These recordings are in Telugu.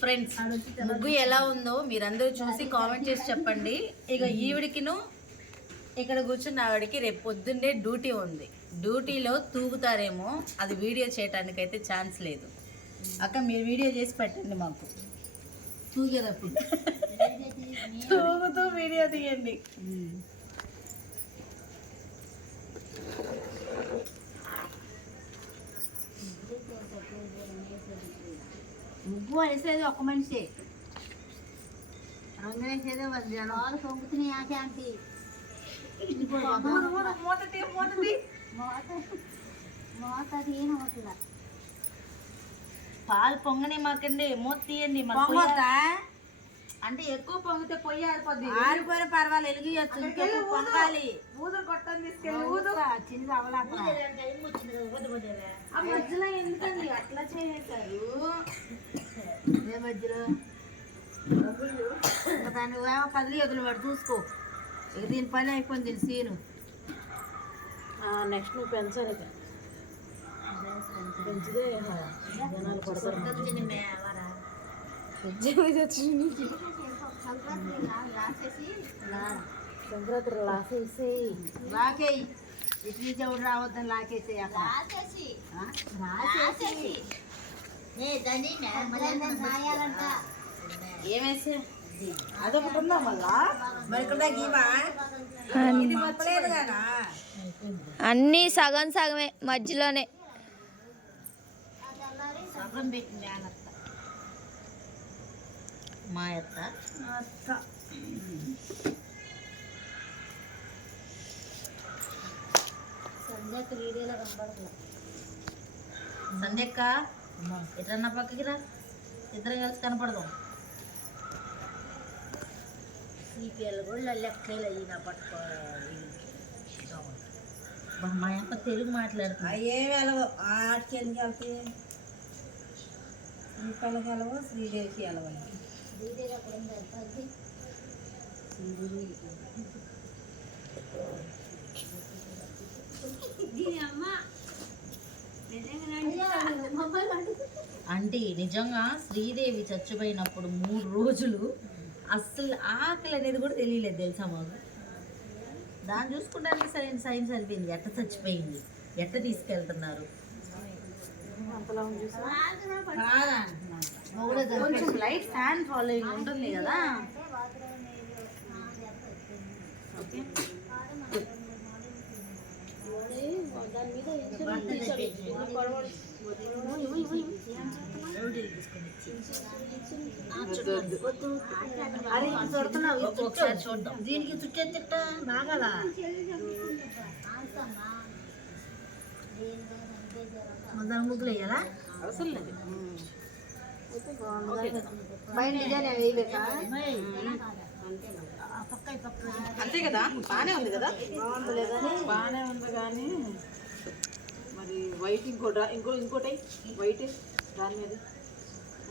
ఫ్రెండ్స్ ముగ్గు ఎలా ఉందో మీరందరూ చూసి కామెంట్ చేసి చెప్పండి. ఇక ఈవిడికిను ఇక్కడ కూర్చున్న ఆవిడకి రేపు పొద్దున్నే డ్యూటీ ఉంది. డ్యూటీలో తూగుతారేమో, అది వీడియో చేయడానికి అయితే ఛాన్స్ లేదు. అక్క మీరు వీడియో చేసి పెట్టండి మాకు తూగేటప్పుడు. తూగుతూ వీడియో తీయండి. ముగ్గు వేసేది ఒక మనిషి, రంగు వేసేదే వాళ్ళు పొంగుతున్నాయి. ఆంటీ పాలు పొంగని మాకండి, మూత తీయండి. అంటే ఎక్కువ పొంగితే పొయ్యి ఆరిపోద్ది. ఆరిపోయిన పర్వాలేదు, వెలిగియచ్చు. పొంగాలి ఊదు కొట్టని తీసుకెళ్ళి ఊదు. చిన్నది అవ్వలేక ఆ మధ్యలో ఎందుకండి అట్లా చేసేసారు? ఏ మధ్యలో దాన్ని ఏమో కదిలి ఎదులు పడి చూసుకో. ఇక దీని పని అయిపోయింది. దీని సీను నెక్స్ట్ నువ్వు పెంచాలి. పెంచితే జనాలు పడతారు. సంక్రాంతి లాసేసేయి. లాకేయి, ఇటు నుంచి ఎవడు రావద్దని లాకేసేయి. ఏమేసే అదొకటి ఉందా మళ్ళా? మరి ఇక్కడ గీమా ఇది మొత్తలేదు కదా, అన్నీ సగం సగమే, మధ్యలోనే సగం పెట్టింది అత్త. మా అత్త సంధ్యకు వీడియోలో కనబడదు. సంధ్యక్క ఎట్లన్నా పక్కకి రా, ఇద్దరం కలిసి కనపడదాం. సీపీఎల్ కూడా లెక్కలు అయినా పట్టుకోవాలి. మా అక్క తెలుగు మాట్లాడుతుంది. ఏమి వెళ్ళవు, ఆడికి ఎందుకు వెళ్తాయి? శ్రీకళకి వెళ్ళవు, శ్రీదేవికి వెళ్ళవు. అంటే నిజంగా శ్రీదేవి చచ్చిపోయినప్పుడు 3 రోజులు అస్సలు ఆకలి అనేది కూడా తెలియలేదు తెలుసా మాకు. దాన్ని చూసుకుంటానికి సైన్స్ అయిపోయింది. ఎట్ట చచ్చిపోయింది, ఎట్ట తీసుకెళ్తున్నారు. కొంచెం లైట్ ఫ్యాన్ ఫాలోయింగ్ ఉంటుంది కదా. ఒకసారి చూద్దాం. దీనికి చుట్టే తిట్ట బాగా దాని ముగ్గులు వేయాలా? అవసరం లేదు. బయట డిజైన్ వేయలేక అంతే కదా, బాగానే ఉంది కదా. బాగానే ఉంది కానీ మరి వైట్ ఇంకోటి వైట్ దాని మీద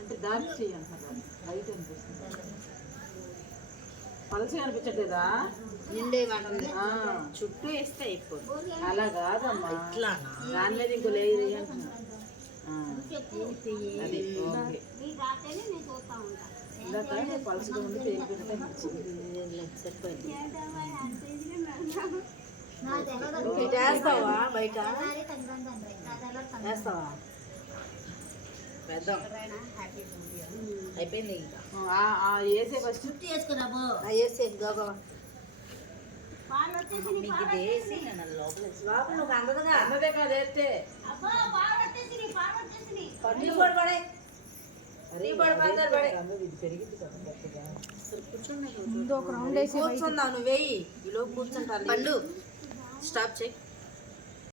అంటే డార్క్ చేయాలి. వైట్ అనిపిస్తుంది, పలసగా అనిపించట్లేదా? నిండే చుట్టూ వేస్తే అయిపోతుంది. అలా కాదమ్మా, ఇట్లా దాని మీద ఇంకో లేయర్ వేయాలంటున్నా. అది ఓకే. ఇందాక పలసగా ఉండి తేలిపోయినట్టు సరిపోయింది. వేస్తావా? బయట వేస్తావా? పెద్దాం అయిపోయింది. ఇంకా వేసే ఫస్ట్ చుట్టూ వేసుకున్నాము. వేసే గోగ మీకు వేసి లోపల నువ్వు అందదుగా అన్నదే కాదు వేస్తే పెరిగింది కదా. కూర్చుందాం, నువ్వు వేయి. ఈలో కూర్చుంటా. పండు స్టాప్ చేయి.